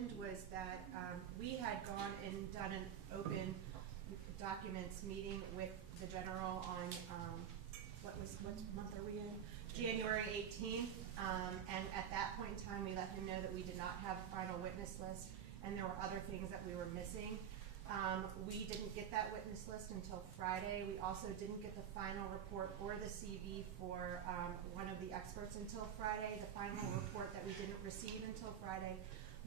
happened was that we had gone and done an open documents meeting with the general on what month are we in? January 18th, and at that point in time we let him know that we did not have a final witness list and there were other things that we were missing. We didn't get that witness list until Friday. We also didn't get the final report or the CV for one of the experts until Friday. The final report that we didn't receive until Friday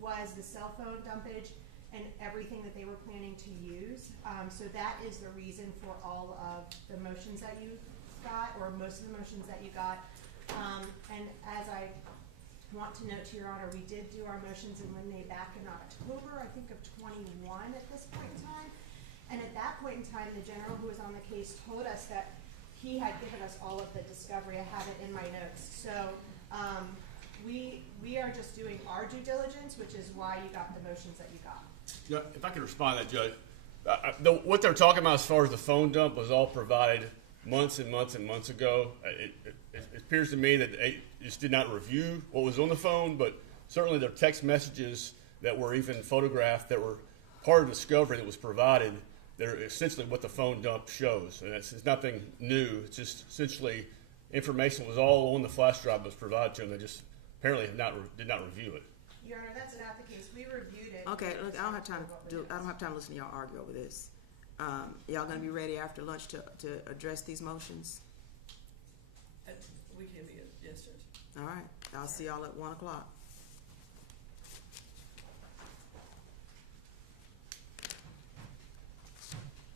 was the cell phone dumpage and everything that they were planning to use. So that is the reason for all of the motions that you got, or most of the motions that you got. And as I want to note to your honor, we did do our motions in limine back in October, I think of 21 at this point in time. And at that point in time, the general who was on the case told us that he had given us all of the discovery. I have it in my notes. So we are just doing our due diligence, which is why you got the motions that you got. Yeah, if I could respond to that, Judge. What they're talking about as far as the phone dump was all provided months and months and months ago. It appears to me that they just did not review what was on the phone, but certainly there are text messages that were even photographed that were part of the discovery that was provided. They're essentially what the phone dump shows. And it's nothing new. It's just essentially information was all on the flash drive that was provided to them. They just apparently did not review it. Your Honor, that's not the case. We reviewed it. Okay, look, I don't have time to listen to y'all argue over this. Y'all gonna be ready after lunch to address these motions? We can be, yes, Judge. All right, I'll see y'all at 1 o'clock.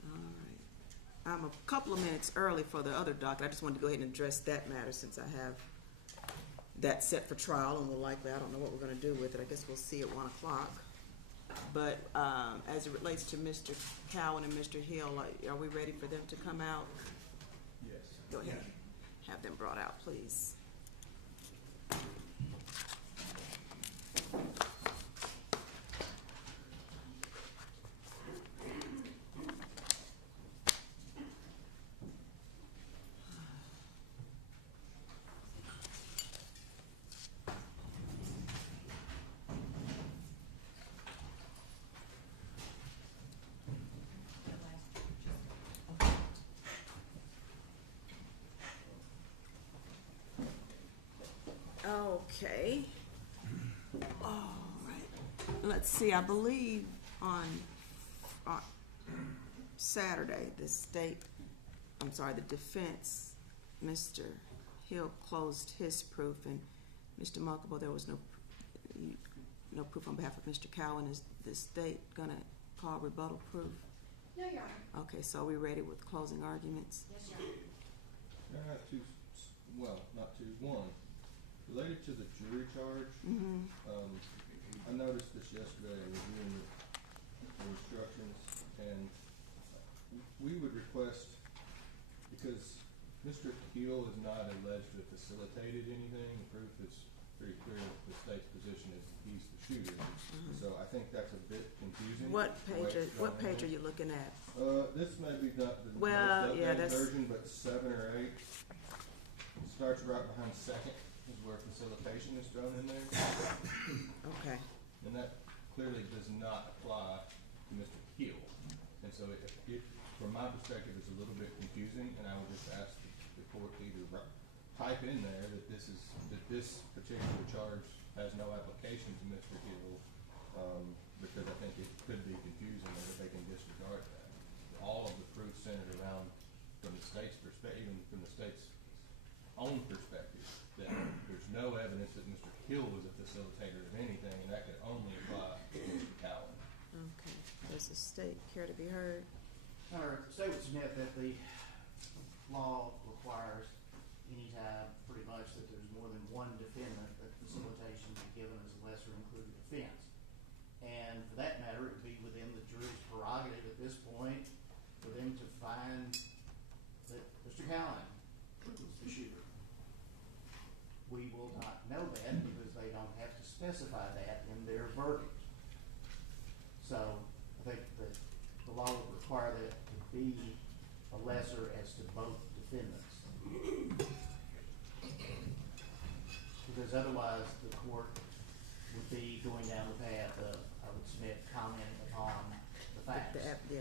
All right, I'm a couple of minutes early for the other docket. I just wanted to go ahead and address that matter since I have that set for trial, and we'll likely, I don't know what we're gonna do with it. I guess we'll see at 1 o'clock. But as it relates to Mr. Cowan and Mr. Hill, are we ready for them to come out? Yes. Go ahead. Have them brought out, please. Okay. All right. Let's see. I believe on Saturday, the defense, Mr. Hill closed his proof, and Mr. Muckable, there was no proof on behalf of Mr. Cowan. Is the state gonna call rebuttal proof? No, Your Honor. Okay, so are we ready with closing arguments? Yes, Your Honor. I have two, well, not two, one. Related to the jury charge, I noticed this yesterday reviewing the instructions, and we would request, because Mr. Hill is not alleged to have facilitated anything, the proof is pretty clear that the state's position is he's the shooter. So I think that's a bit confusing. What page are you looking at? This may be not the Well, most yeah, updated version, but 7 or 8. It starts right behind second, is where facilitation is thrown in there. Okay. And that clearly does not apply to Mr. Hill. And so it from my perspective, is a little bit confusing, and I would just ask the court to either type in there that this particular charge has no application to Mr. Hill, because I think it could be confusing that they can disregard that. All of the proof centered around, from the state's perspective, even from the state's own perspective, that there's no evidence that Mr. Hill was a facilitator of anything, and that could only apply to Mr. Cowan. Okay. Does the state care to be heard? The state would submit that the law requires any time, pretty much, that there's more than one defendant, that facilitation be given as a lesser included offense. And for that matter, it would be within the jury's prerogative at this point for them to find that Mr. Cowan was the shooter. We will not know that because they don't have to specify that in their verdict. So I think that the law would require that to be a lesser as to both defendants. Because otherwise the court would be going down the path of comment upon the facts. Yeah.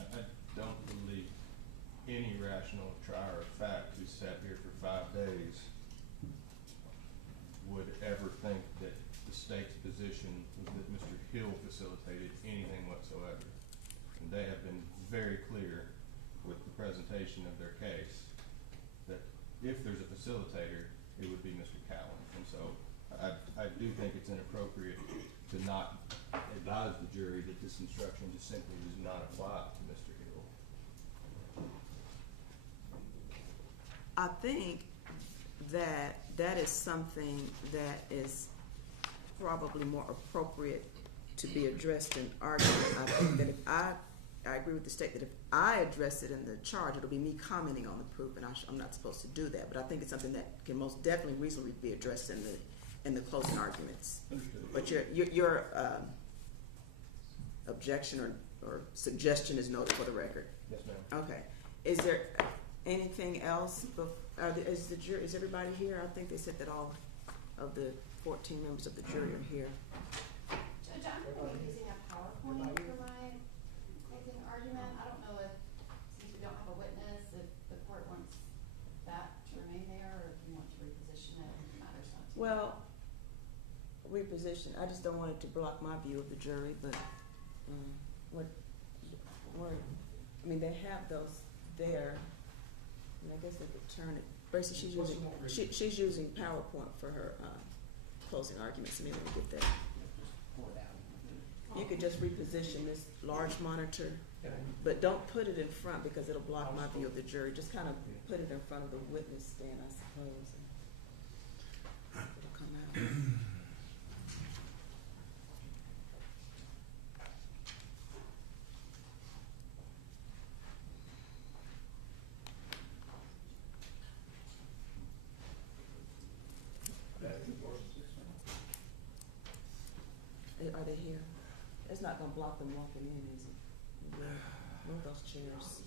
I don't believe any rational trier of fact who sat here for 5 days would ever think that the state's position was that Mr. Hill facilitated anything whatsoever. And they have been very clear with the presentation of their case that if there's a facilitator, it would be Mr. Cowan. And so I do think it's inappropriate to not advise the jury that this instruction just simply does not apply to Mr. Hill. I think that that is something that is probably more appropriate to be addressed in argument. I think that if I agree with the state that if I address it in the charge, it'll be me commenting on the proof, and I'm not supposed to do that. But I think it's something that can most definitely reasonably be addressed in the closing arguments. Understood. But your objection or suggestion is noted for the record. Yes, ma'am. Okay. Is there anything else? Is everybody here? I think they said that all of the 14 members of the jury are here. Judge, I'm going to be using a PowerPoint for my closing argument. I don't know if, since we don't have a witness, if the court wants that to remain there, or if you want to reposition it, it matters not to me. Well, reposition. I just don't want it to block my view of the jury, but I mean, they have those there, and I guess they could turn it. Basically, she's using PowerPoint for her closing arguments. Maybe we get that. Just pull it out. You could just reposition this large monitor, but don't put it in front because it'll block my view of the jury. Just kind of put it in front of the witness stand, I suppose. And it'll come out. Are they here? It's not gonna block them walking in, is it? Yeah. Move those chairs.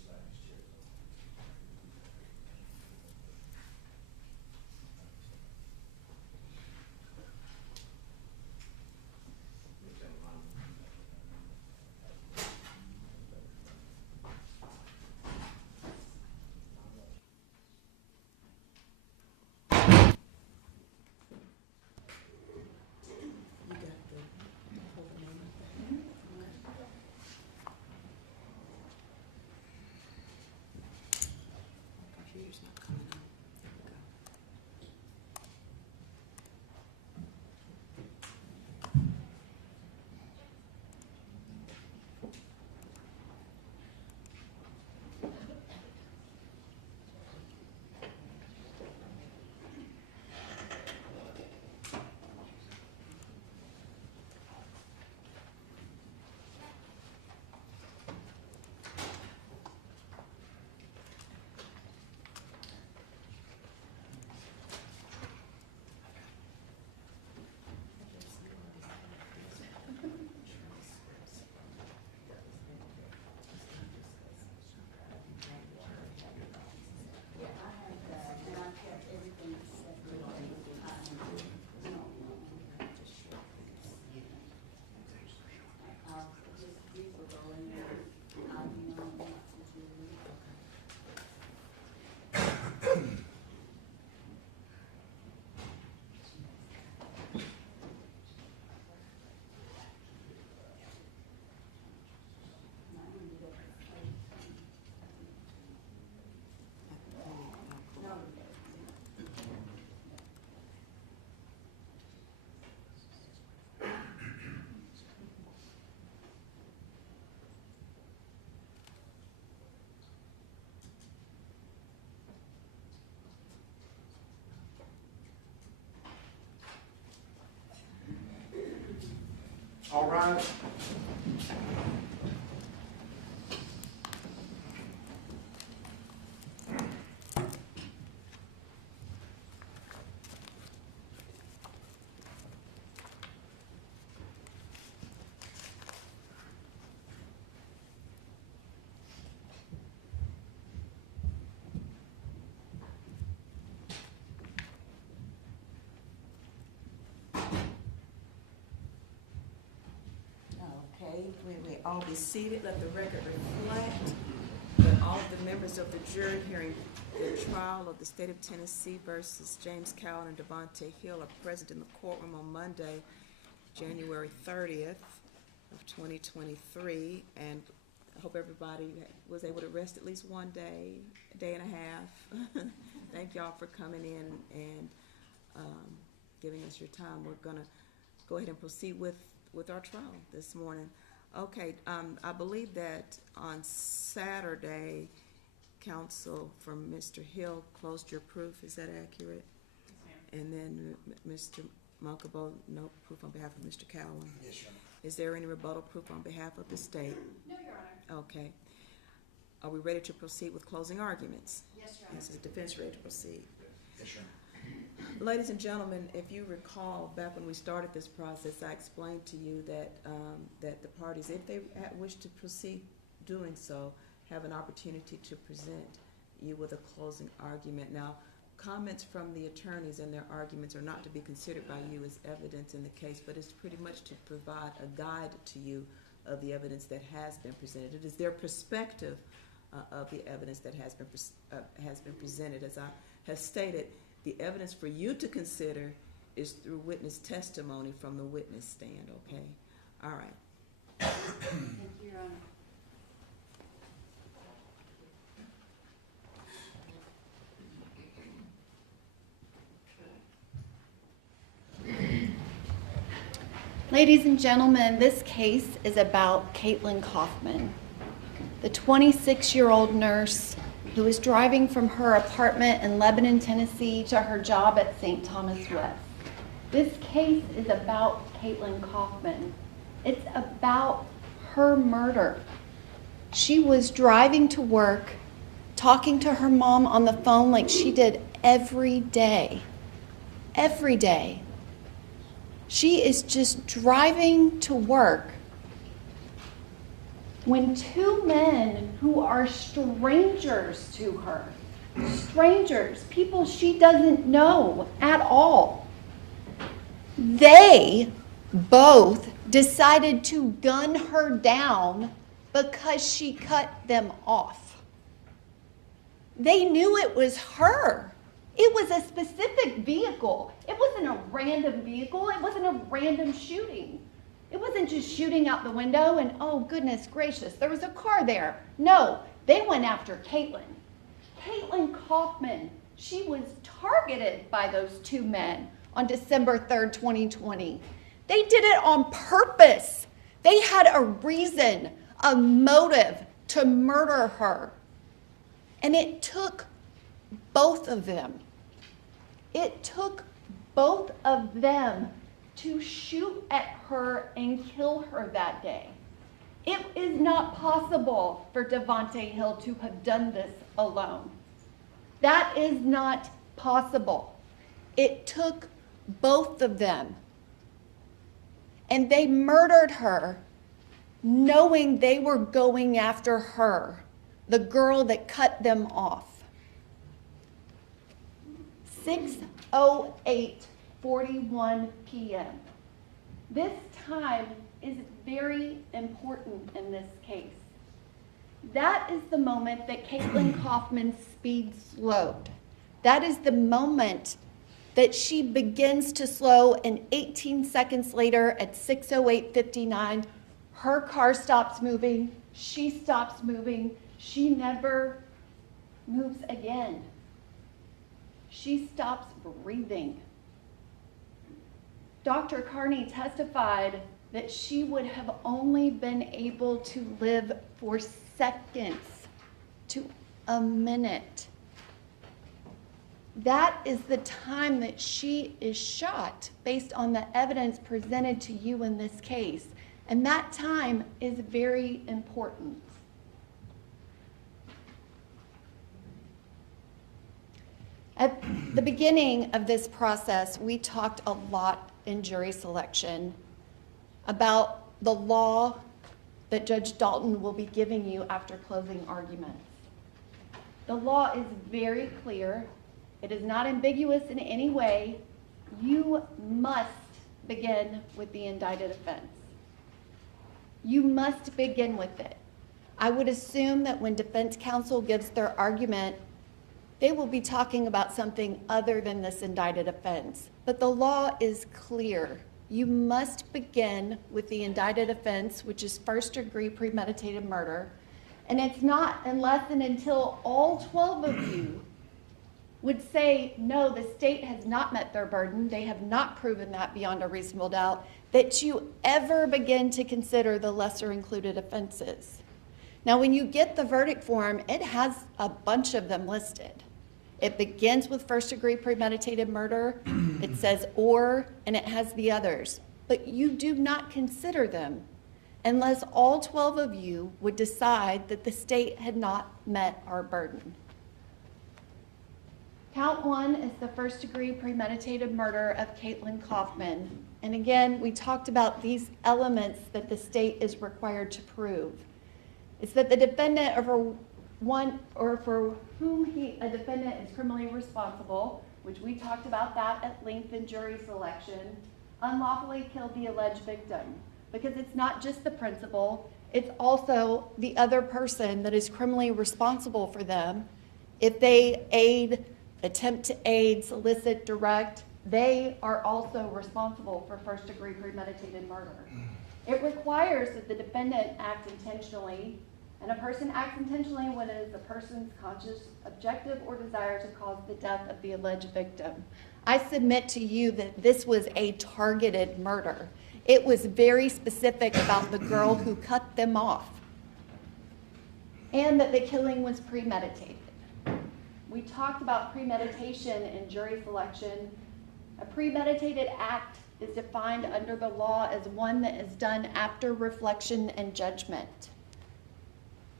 Computer's not coming up. There we go. All right. may all be seated. Let the record reflect that all of the members of the jury hearing the trial of the state of Tennessee versus James Cowan and Devaunte Hill are present in the courtroom on Monday, January 30th of 2023. And I hope everybody was able to rest at least one day, a day and a half. Thank y'all for coming in and giving us your time. We're gonna go ahead and proceed with our trial this morning. Okay, I believe that on Saturday, counsel from Mr. Hill closed your proof. Is that accurate? Yes, ma'am. And then Mr. Munkabo, no proof on behalf of Mr. Cowan. Yes, Your Honor. Is there any rebuttal proof on behalf of the state? No, Your Honor. Okay. Are we ready to proceed with closing arguments? Yes, Your Honor. Is the defense ready to proceed? Yes, Your Honor. Ladies and gentlemen, if you recall, back when we started this process, I explained to you that that the parties, if they wish to proceed doing so, have an opportunity to present you with a closing argument. Now, comments from the attorneys and their arguments are not to be considered by you as evidence in the case, but it's pretty much to provide a guide to you of the evidence that has been presented. It is their perspective of the evidence that has been presented. As I have stated, the evidence for you to consider is through witness testimony from the witness stand, okay? All right. Thank you, Your Honor. Ladies and gentlemen, this case is about Caitlyn Kaufman, the 26-year-old nurse who was driving from her apartment in Lebanon, Tennessee to her job at St. Thomas West. This case is about Caitlyn Kaufman. It's about her murder. She was driving to work, talking to her mom on the phone like she did every day. Every day. She is just driving to work when two men who are strangers to her, strangers, people she doesn't know at all, they both decided to gun her down because she cut them off. They knew it was her. It was a specific vehicle. It wasn't a random vehicle. It wasn't a random shooting. It wasn't just shooting out the window and, oh, goodness gracious, there was a car there. No, they went after Caitlyn. Caitlyn Kaufman, she was targeted by those two men on December 3rd, 2020. They did it on purpose. They had a reason, a motive to murder her. And it took both of them. It took both of them to shoot at her and kill her that day. It is not possible for Devaunte Hill to have done this alone. That is not possible. It took both of them. And they murdered her knowing they were going after her, the girl that cut them off. 6:08:41 p.m. This time is very important in this case. That is the moment that Caitlyn Kaufman's speed slowed. That is the moment that she begins to slow, and 18 seconds later at 6:08:59, her car stops moving, she stops moving, she never moves again. She stops breathing. Dr. Carney testified that she would have only been able to live for seconds to a minute. That is the time that she is shot based on the evidence presented to you in this case. And that time is very important. At the beginning of this process, we talked a lot in jury selection about the law that Judge Dalton will be giving you after closing arguments. The law is very clear. It is not ambiguous in any way. You must begin with the indicted offense. You must begin with it. I would assume that when defense counsel gives their argument, they will be talking about something other than this indicted offense. But the law is clear. You must begin with the indicted offense, which is first-degree premeditated murder. And it's not unless and until all 12 of you would say, no, the state has not met their burden, they have not proven that beyond a reasonable doubt, that you ever begin to consider the lesser included offenses. Now, when you get the verdict form, it has a bunch of them listed. It begins with first-degree premeditated murder, it says or, and it has the others. But you do not consider them unless all 12 of you would decide that the state had not met our burden. Count 1 is the first-degree premeditated murder of Caitlyn Kaufman. And again, we talked about these elements that the state is required to prove. It's that the defendant for whom a defendant is criminally responsible, which we talked about that at length in jury selection, unlawfully killed the alleged victim. Because it's not just the principal, it's also the other person that is criminally responsible for them. If they aid, attempt to aid, solicit, direct, they are also responsible for first-degree premeditated murder. It requires that the defendant act intentionally, and a person acts intentionally when it is the person's conscious, objective, or desire to cause the death of the alleged victim. I submit to you that this was a targeted murder. It was very specific about the girl who cut them off, and that the killing was premeditated. We talked about premeditation in jury selection. A premeditated act is defined under the law as one that is done after reflection and judgment.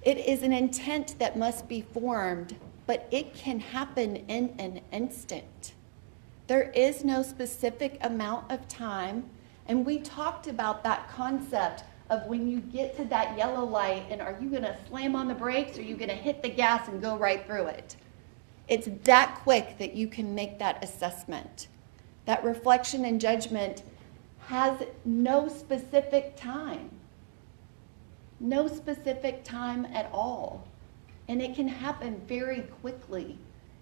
It is an intent that must be formed, but it can happen in an instant. There is no specific amount of time, and we talked about that concept of when you get to that yellow light, and are you gonna slam on the brakes or are you gonna hit the gas and go right through it? It's that quick that you can make that assessment. That reflection and judgment has no specific time. No specific time at all. And it can happen very quickly.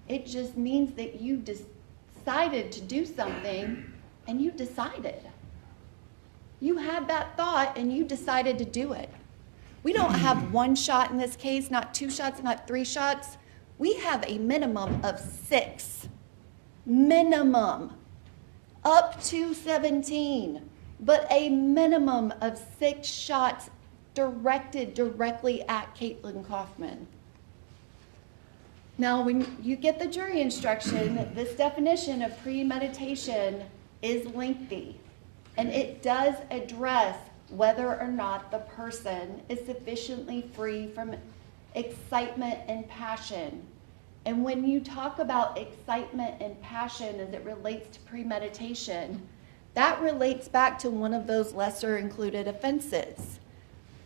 It just means that you decided to do something and you decided. You had that thought and you decided to do it. We don't have one shot in this case, not 2 shots, not 3 shots. We have a minimum of 6. Minimum. Up to 17. But a minimum of 6 shots directed directly at Caitlyn Kaufman. Now, when you get the jury instruction, this definition of premeditation is lengthy, and it does address whether or not the person is sufficiently free from excitement and passion. And when you talk about excitement and passion as it relates to premeditation, that relates back to one of those lesser included offenses.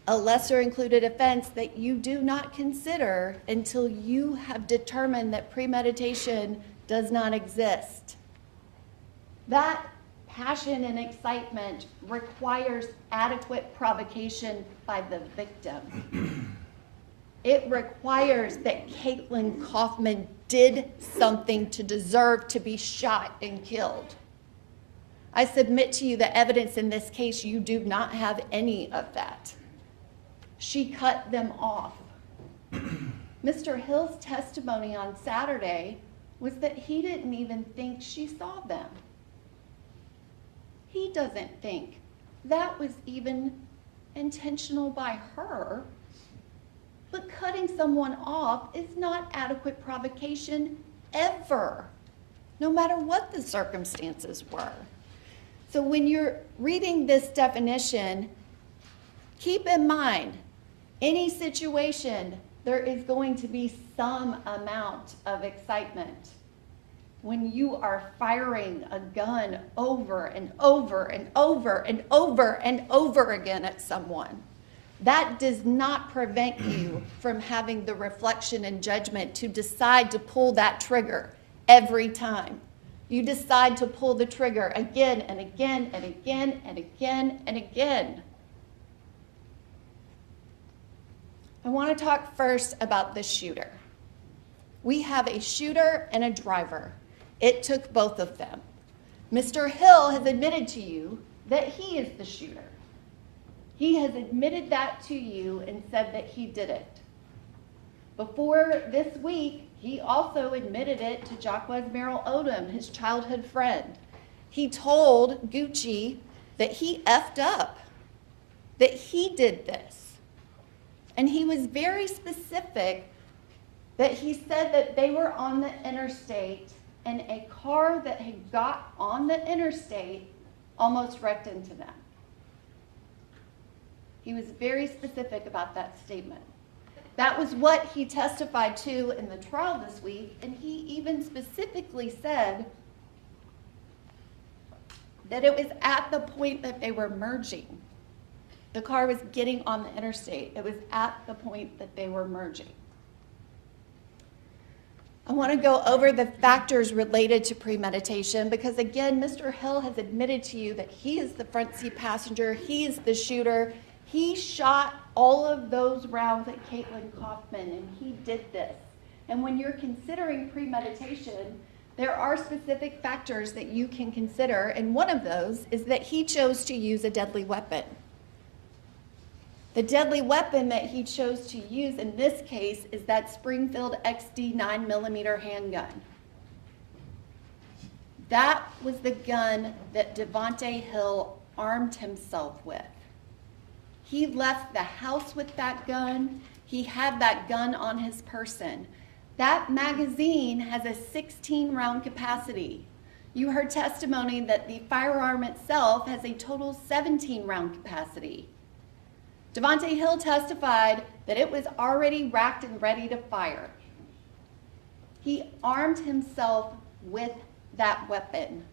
A lesser included offense that you do not consider until you have determined that premeditation does not exist. That passion and excitement requires adequate provocation by the victim. It requires that Caitlyn Kaufman did something to deserve to be shot and killed. I submit to you the evidence in this case, you do not have any of that. She cut them off. Mr. Hill's testimony on Saturday was that he didn't even think she saw them. He doesn't think that was even intentional by her. But cutting someone off is not adequate provocation ever, no matter what the circumstances were. So when you're reading this definition, keep in mind, any situation, there is going to be some amount of excitement. When you are firing a gun over and over and over and over and over again at someone, that does not prevent you from having the reflection and judgment to decide to pull that trigger every time. You decide to pull the trigger again and again and again and again and again. I want to talk first about the shooter. We have a shooter and a driver. It took both of them. Mr. Hill has admitted to you that he is the shooter. He has admitted that to you and said that he did it. Before this week, he also admitted it to Jacquez Merrill Odom, his childhood friend. He told Gucci that he effed up, that he did this. And he was very specific that he said that they were on the interstate and a car that had got on the interstate almost wrecked into them. He was very specific about that statement. That was what he testified to in the trial this week, and he even specifically said that it was at the point that they were merging. The car was getting on the interstate. It was at the point that they were merging. I want to go over the factors related to premeditation because, again, Mr. Hill has admitted to you that he is the front seat passenger, he is the shooter. He shot all of those rounds at Caitlyn Kaufman, and he did this. And when you're considering premeditation, there are specific factors that you can consider, and one of those is that he chose to use a deadly weapon. The deadly weapon that he chose to use in this case is that Springfield XD 9mm handgun. That was the gun that Devaunte Hill armed himself with. He left the house with that gun. He had that gun on his person. That magazine has a 16-round capacity. You heard testimony that the firearm itself has a total 17-round capacity. Devaunte Hill testified that it was already racked and ready to fire. He armed himself with that weapon.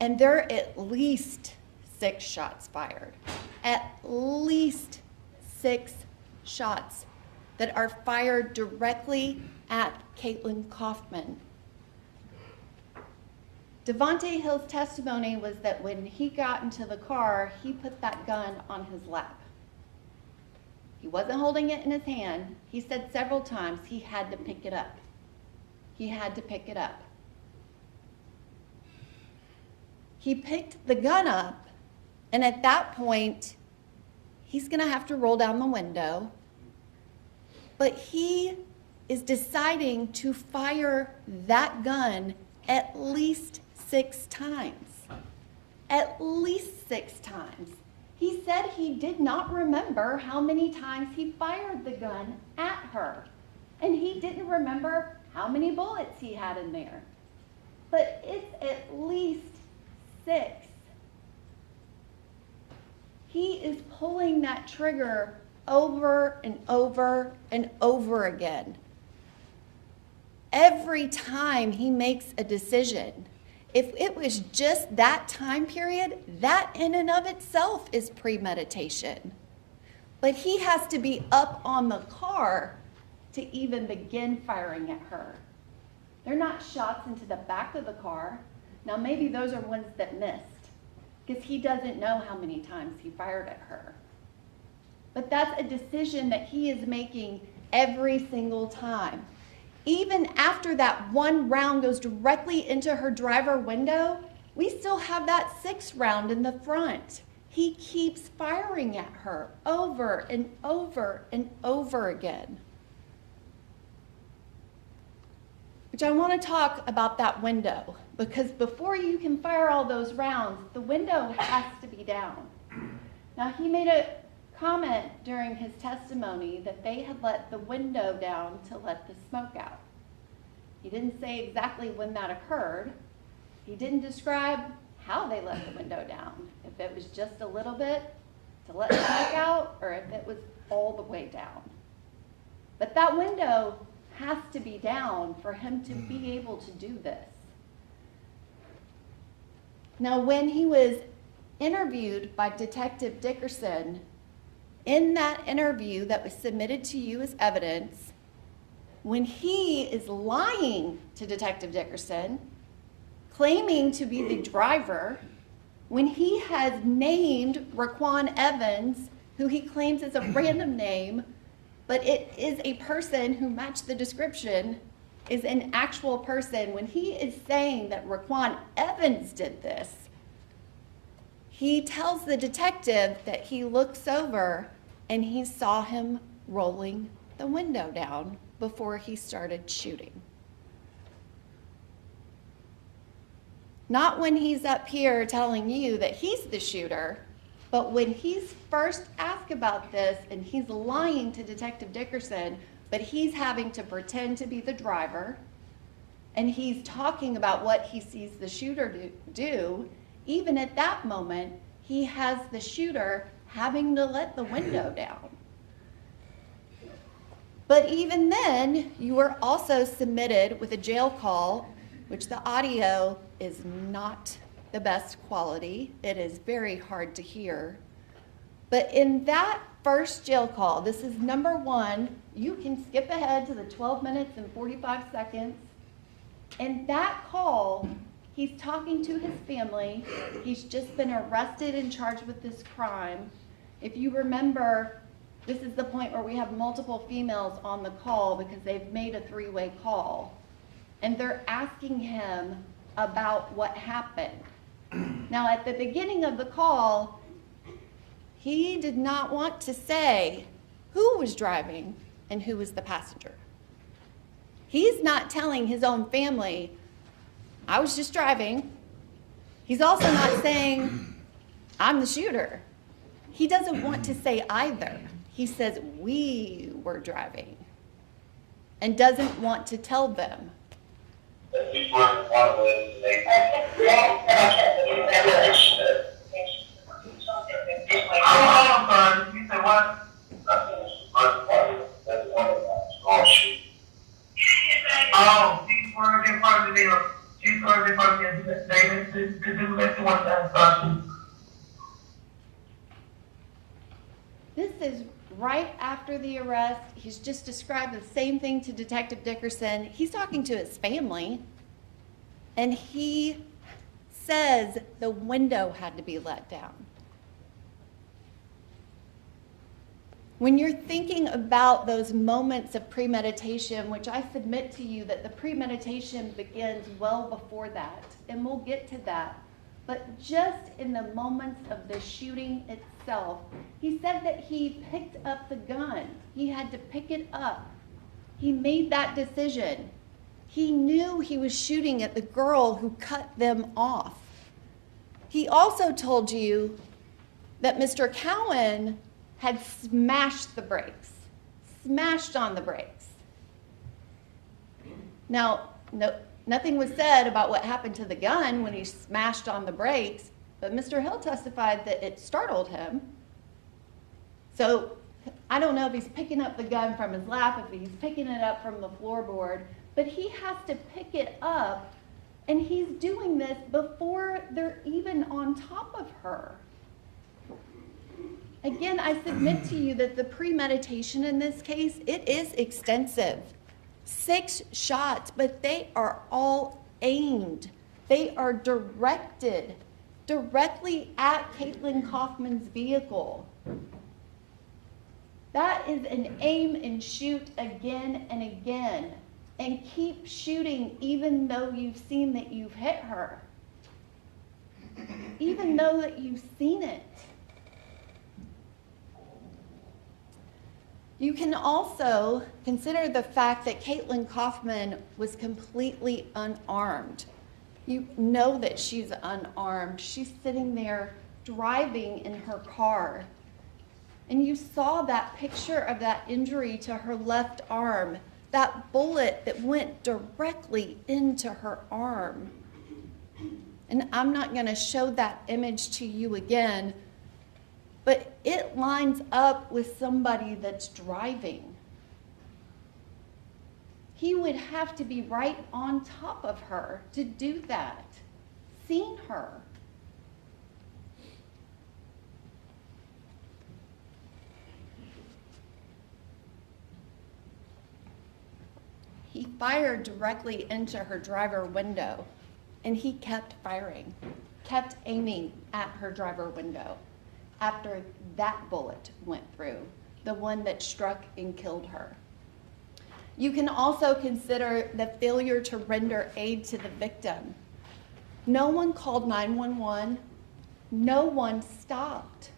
And there are at least 6 shots fired. At least 6 shots that are fired directly at Caitlyn Kaufman. Devaunte Hill's testimony was that when he got into the car, he put that gun on his lap. He wasn't holding it in his hand. He said several times he had to pick it up. He had to pick it up. He picked the gun up, and at that point, he's going to have to roll down the window, but he is deciding to fire that gun at least 6 times. At least 6 times. He said he did not remember how many times he fired the gun at her. And he didn't remember how many bullets he had in there. But it's at least 6. He is pulling that trigger over and over and over again. Every time he makes a decision, if it was just that time period, that in and of itself is premeditation. But he has to be up on the car to even begin firing at her. They're not shots into the back of the car. Now maybe those are ones that missed, because he doesn't know how many times he fired at her. But that's a decision that he is making every single time. Even after that one round goes directly into her driver window, we still have that 6th round in the front. He keeps firing at her over and over and over again. Which I want to talk about that window, because before you can fire all those rounds, the window has to be down. Now, he made a comment during his testimony that they had let the window down to let the smoke out. He didn't say exactly when that occurred. He didn't describe how they let the window down, if it was just a little bit to let smoke out or if it was all the way down. But that window has to be down for him to be able to do this. Now, when he was interviewed by Detective Dickerson, in that interview that was submitted to you as evidence, when he is lying to Detective Dickerson, claiming to be the driver, when he has named Raquan Evans who he claims is a random name, but it is a person who matched the description, is an actual person. When he is saying that Raquan Evans did this, he tells the detective that he looks over and he saw him rolling the window down before he started shooting. Not when he's up here telling you that he's the shooter, but when he's first asked about this and he's lying to Detective Dickerson, but he's having to pretend to be the driver, and he's talking about what he sees the shooter do, even at that moment, he has the shooter having to let the window down. But even then, you were also submitted with a jail call, which the audio is not the best quality. It is very hard to hear. But in that first jail call, this is number 1, you can skip ahead to the 12 minutes and 45 seconds. In that call, he's talking to his family. He's just been arrested and charged with this crime. If you remember, this is the point where we have multiple females on the call because they've made a 3-way call. And they're asking him about what happened. Now, at the beginning of the call, he did not want to say who was driving and who was the passenger. He's not telling his own family, I was just driving. He's also not saying, I'm the shooter. He doesn't want to say either. He says, we were driving, and doesn't want to tell them. This is right after the arrest. He's just described the same thing to Detective Dickerson. He's talking to his family, and he says the window had to be let down. When you're thinking about those moments of premeditation, which I submit to you that the premeditation begins well before that, and we'll get to that, but just in the moments of the shooting itself, he said that he picked up the gun. He had to pick it up. He made that decision. He knew he was shooting at the girl who cut them off. He also told you that Mr. Cowan had smashed the brakes, smashed on the brakes. Now, nothing was said about what happened to the gun when he smashed on the brakes, but Mr. Hill testified that it startled him. So I don't know if he's picking up the gun from his lap, if he's picking it up from the floorboard, but he has to pick it up, and he's doing this before they're even on top of her. Again, I submit to you that the premeditation in this case, it is extensive. 6 shots, but they are all aimed. They are directed directly at Caitlyn Kaufman's vehicle. That is an aim and shoot again and again, and keep shooting even though you've seen that you've hit her, even though that you've seen it. You can also consider the fact that Caitlyn Kaufman was completely unarmed. You know that she's unarmed. She's sitting there driving in her car. And you saw that picture of that injury to her left arm, that bullet that went directly into her arm. And I'm not going to show that image to you again, but it lines up with somebody that's driving. He would have to be right on top of her to do that, seen her. He fired directly into her driver window, and he kept firing, kept aiming at her driver window. after that bullet went through, the one that struck and killed her. You can also consider the failure to render aid to the victim. No one called 911. No one stopped.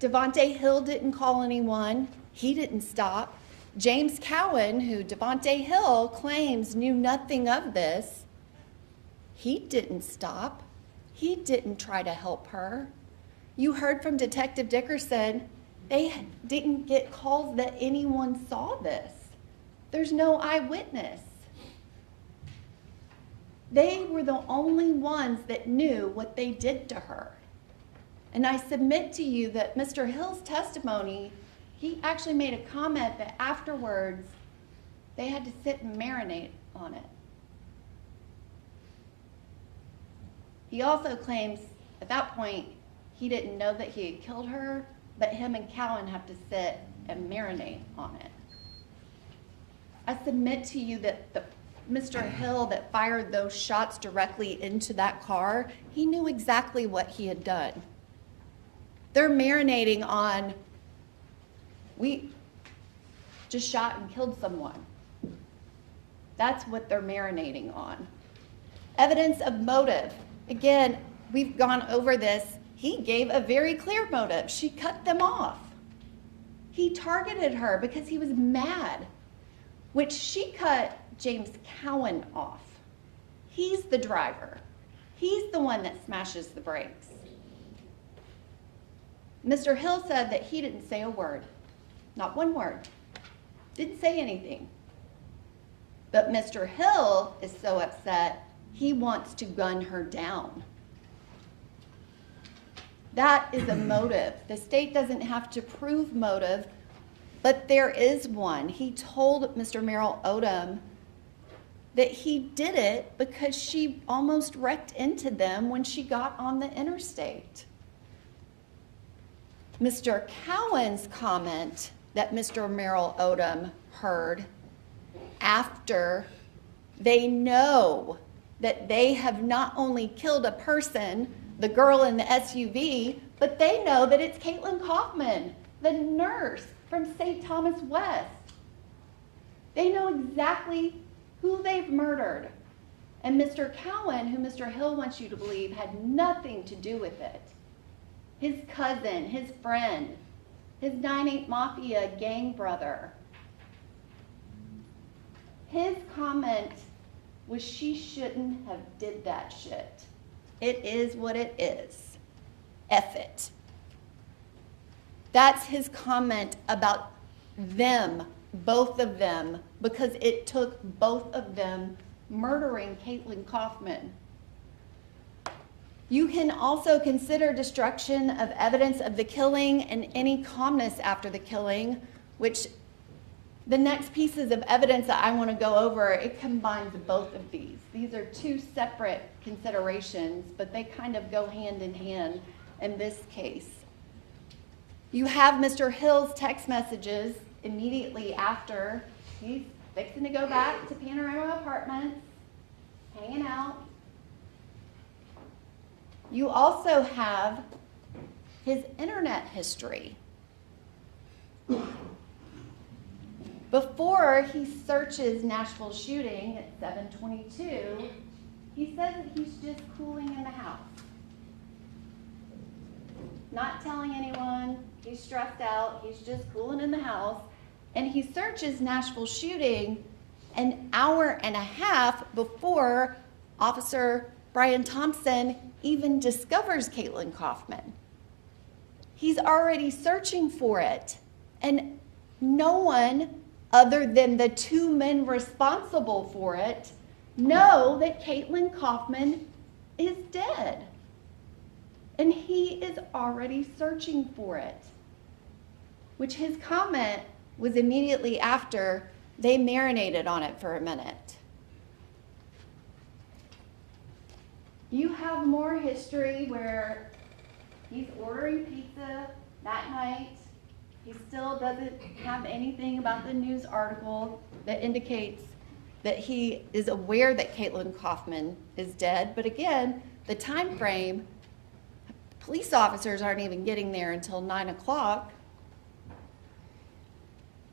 Devaunte Hill didn't call anyone. He didn't stop. James Cowan, who Devaunte Hill claims knew nothing of this, he didn't stop. He didn't try to help her. You heard from Detective Dickerson, they didn't get calls that anyone saw this. There's no eyewitness. They were the only ones that knew what they did to her. And I submit to you that Mr. Hill's testimony, he actually made a comment that afterwards they had to sit and marinate on it. He also claims at that point he didn't know that he had killed her, but him and Cowan have to sit and marinate on it. I submit to you that Mr. Hill that fired those shots directly into that car, he knew exactly what he had done. They're marinating on, we just shot and killed someone. That's what they're marinating on. Evidence of motive. Again, we've gone over this. He gave a very clear motive. She cut them off. He targeted her because he was mad, which she cut James Cowan off. He's the driver. He's the one that smashes the brakes. Mr. Hill said that he didn't say a word, not one word, didn't say anything. But Mr. Hill is so upset, he wants to gun her down. That is a motive. The state doesn't have to prove motive, but there is one. He told Mr. Merrill Odom that he did it because she almost wrecked into them when she got on the interstate. Mr. Cowan's comment that Mr. Merrill Odom heard after they know that they have not only killed a person, the girl in the SUV, but they know that it's Caitlyn Kaufman, the nurse from St. Thomas West. They know exactly who they've murdered. And Mr. Cowan, who Mr. Hill wants you to believe had nothing to do with it, his cousin, his friend, his 9/8 Mafia gang brother, his comment was she shouldn't have did that shit. It is what it is. F it. That's his comment about them, both of them, because it took both of them murdering Caitlyn Kaufman. You can also consider destruction of evidence of the killing and any calmness after the killing, which the next pieces of evidence that I want to go over, it combines both of these. These are two separate considerations, but they kind of go hand in hand in this case. You have Mr. Hill's text messages immediately after he's fixing to go back to Panorama Apartments, hanging out. You also have his internet history. Before he searches Nashville shooting at 7:22, he says that he's just cooling in the house. Not telling anyone, he's stressed out, he's just cooling in the house. And he searches Nashville shooting an hour and a half before Officer Brian Thompson even discovers Caitlyn Kaufman. He's already searching for it. And no one other than the two men responsible for it know that Caitlyn Kaufman is dead. And he is already searching for it, which his comment was immediately after they marinated on it for a minute. You have more history where he's ordering pizza that night. He still doesn't have anything about the news article that indicates that he is aware that Caitlyn Kaufman is dead. But again, the time frame Police officers aren't even getting there until 9 o'clock.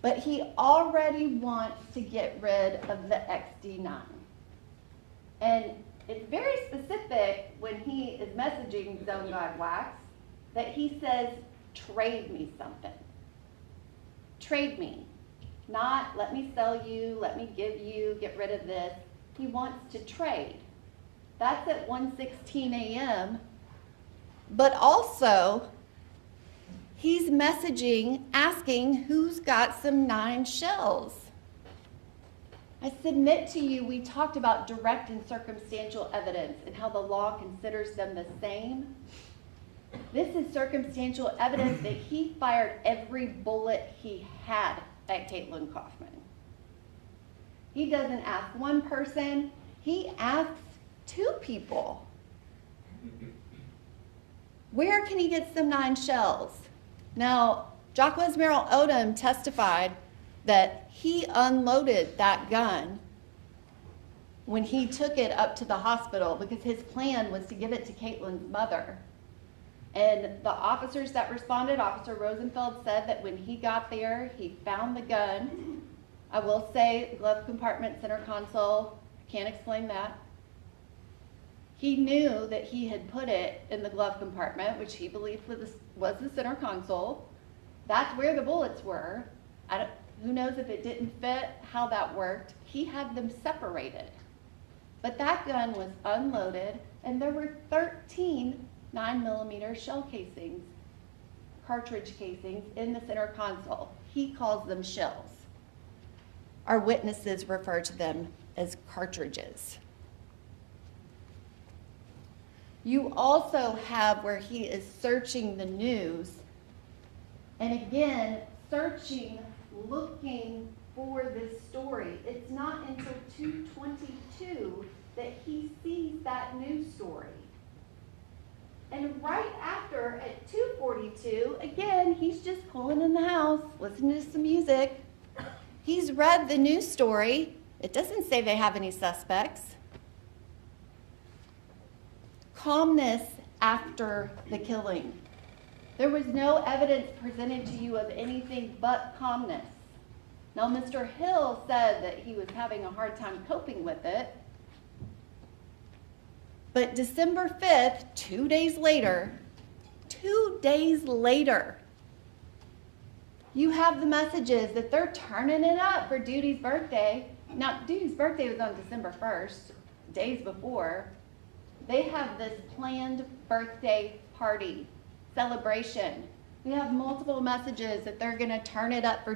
But he already wants to get rid of the XD9. And it's very specific when he is messaging Zone God Wax that he says, trade me something. Trade me. Not let me sell you, let me give you, get rid of this. He wants to trade. That's at 1:16 a.m. But also, he's messaging, asking who's got some 9 shells. I submit to you, we talked about direct and circumstantial evidence and how the law considers them the same. This is circumstantial evidence that he fired every bullet he had at Caitlyn Kaufman. He doesn't ask one person, he asks 2 people. Where can he get some 9 shells? Now, Jacques Merrill Odom testified that he unloaded that gun when he took it up to the hospital because his plan was to give it to Caitlyn's mother. And the officers that responded, Officer Rosenfeld said that when he got there, he found the gun. I will say glove compartment, center console, can't explain that. He knew that he had put it in the glove compartment, which he believed was the center console. That's where the bullets were. Who knows if it didn't fit, how that worked. He had them separated. But that gun was unloaded, and there were 13 9mm shell casings, cartridge casings in the center console. He calls them shells. Our witnesses refer to them as cartridges. You also have where he is searching the news, and again, searching, looking for this story. It's not until 2:22 that he sees that news story. And right after, at 2:42, again, he's just cooling in the house, listening to some music. He's read the news story. It doesn't say they have any suspects. Calmness after the killing. There was no evidence presented to you of anything but calmness. Now, Mr. Hill said that he was having a hard time coping with it. But December 5th, 2 days later, you have the messages that they're turning it up for Duty's birthday. Now, Duty's birthday was on December 1st, days before. They have this planned birthday party celebration. We have multiple messages that they're going to turn it up for